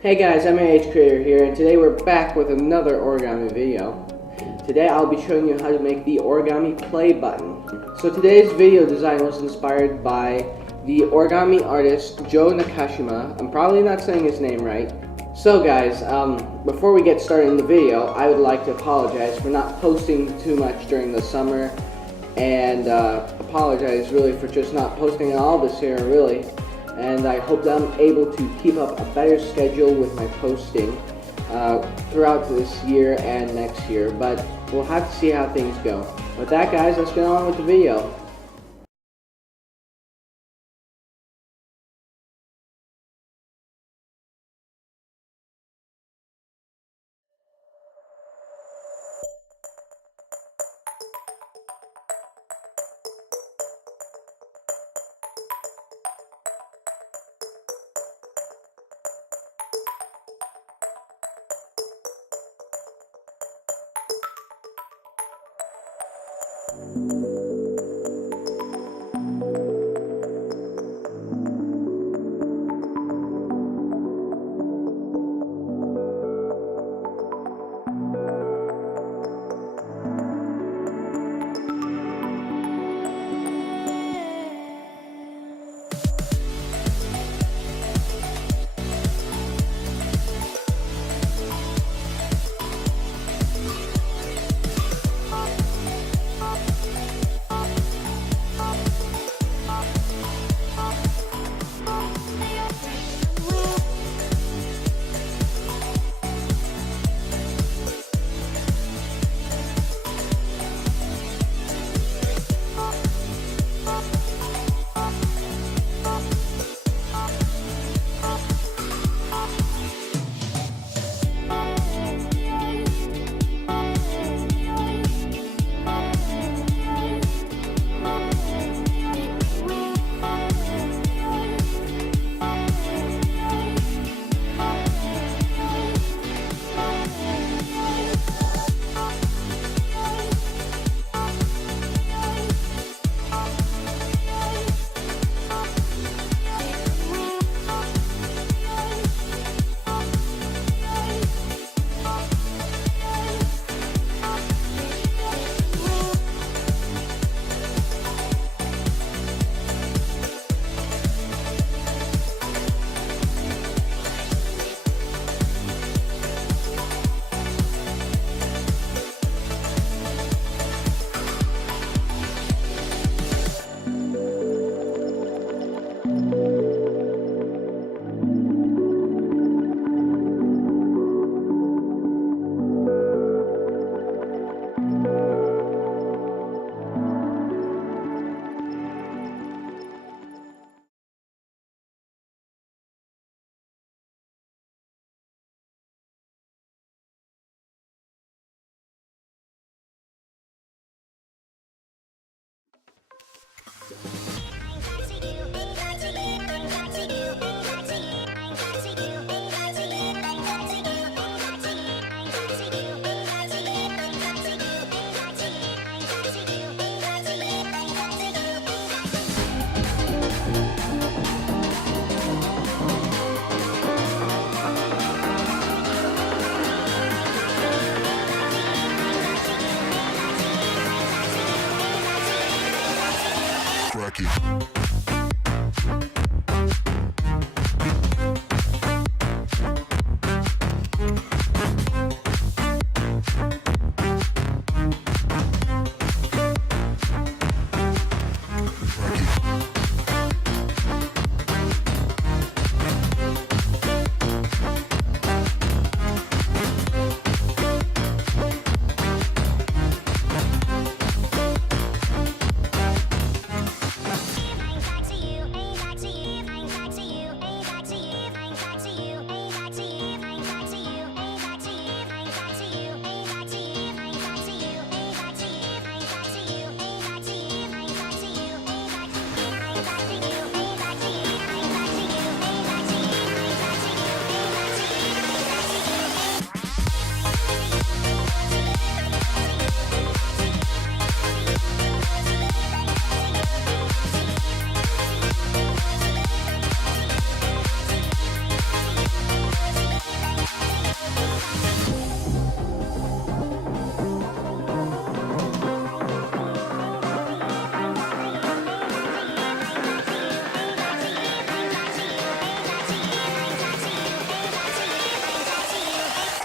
Hey guys, MAHCreator here, and today we're back with another origami video. Today I'll be showing you how to make the origami play button. So today's video design was inspired by the origami artist Joe Nakashima. I'm probably not saying his name right. So guys, before we get started in the video, I would like to apologize for not posting too much during the summer, and apologize really for just not posting all this year really. And I hope that I'm able to keep up a better schedule with my posting throughout this year and next year, but we'll have to see how things go. With that guys, let's get on with the video.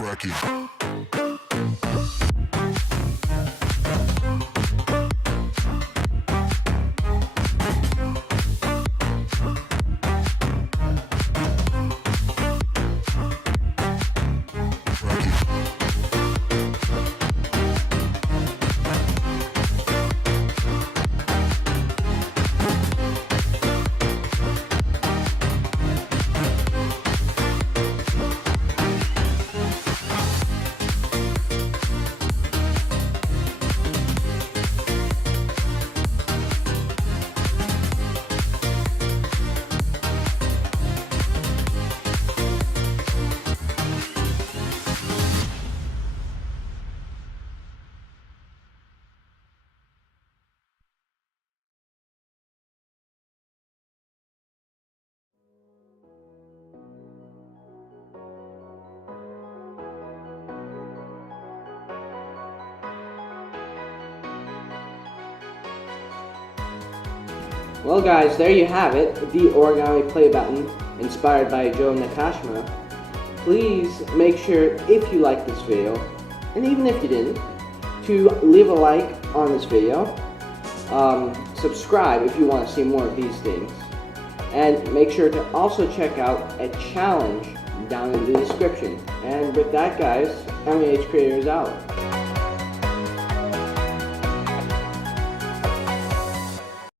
cracking. Well guys, there you have it, the origami play button inspired by Joe Nakashima. Please make sure, if you liked this video, and even if you didn't, to leave a like on this video, subscribe if you want to see more of these things, and make sure to also check out a challenge down in the description. And with that guys, MAHCreator is out.